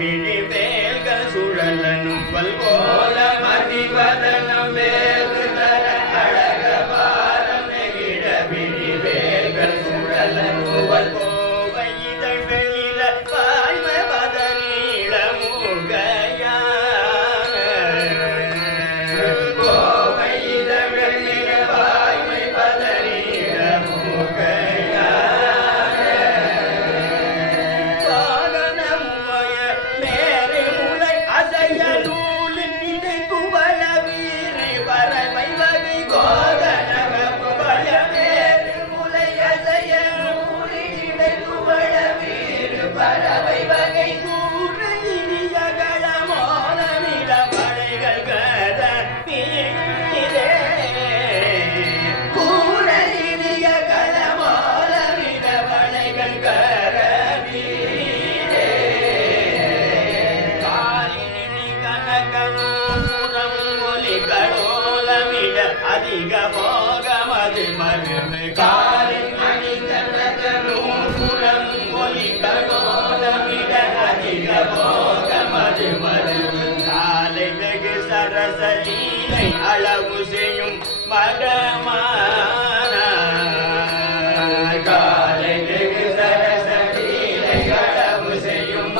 விழி வேல்கள் சுழலனும் பல்கோல மதிவதனம் வேறு தர அழக பாரம் நெகிழ விழி வேல்கள் சுழலனும் கோவை இதழ் வெளில பாய்மை பதநீள மூகையா கோவை இதழ் வெளில பாய்மை பதநீள மூகையா அதிக போகமது மருமை காலை அணிகரும் புறம் ஒலி கடோலமிட அதிக போகமது மருமை காலை வெகு சரசலீலை அளவு செய்யும் மகமான காலை வெகு சரசலீலை அளவு செய்யும்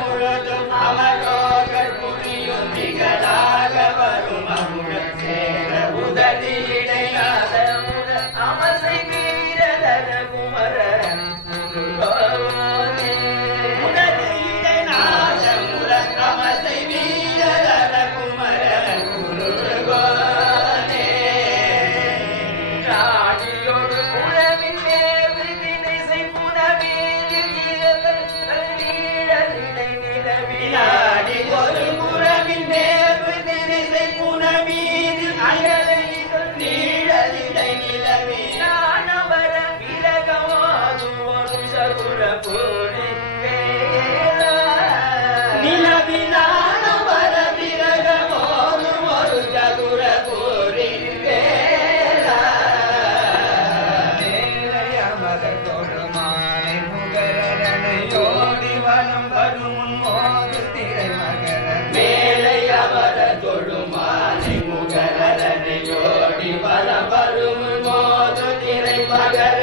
முழுதும் அமரோர்கள் புரியும் நிகழாக வரும் அமுழ சேர உதவியிடையாத அமசை வீரதர குமர உதவியிடை நாசமுற அமசை வீரதர குமர குருகோனே ராணியோடு குழவின் மேவு தினைசை புனவீர் வினாடி ஒரு புறவின் தேர்வு தினைசை புனவீதி அயலை நீழலிடை நிலவினானவர விலகவாது ஒரு சகுர போடு நிலவினானவர விலகவாது ஒரு சகுர போரி தொழுமாலை முகரணையோடி வனம் வரும் மோது திரை மகர மேலை அவர தொழுமாலை முகரணையோடி வனம் வரும் மோது திரை மகர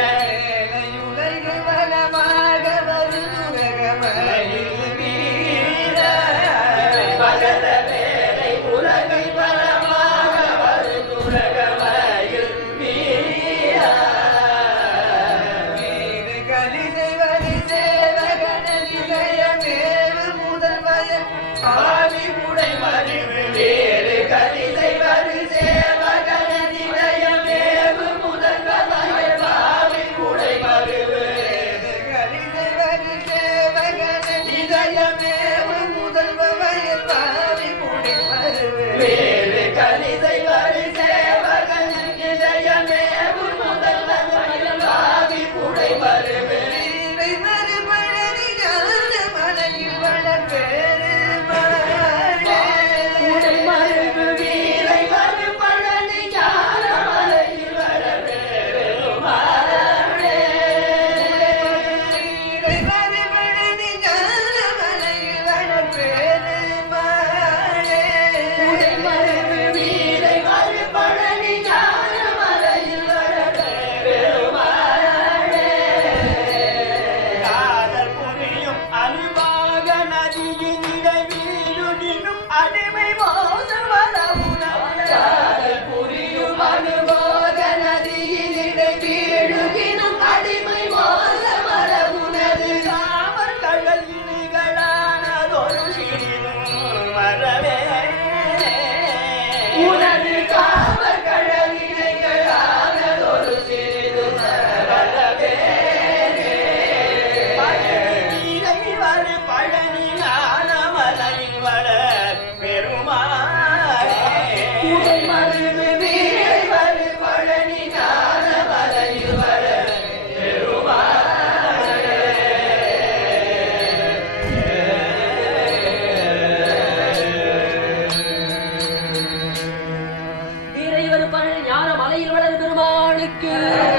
உலகு வனமாக வருதுரகமயில் வீர மகர வேலை உலகை வனமாக வருதுரகமயில் வீர ஆவி உடை மறிவு வேறு கலிதை வரு சேவகன நிலைய மேவு முதல் வகைய பாவ முகனுக்கு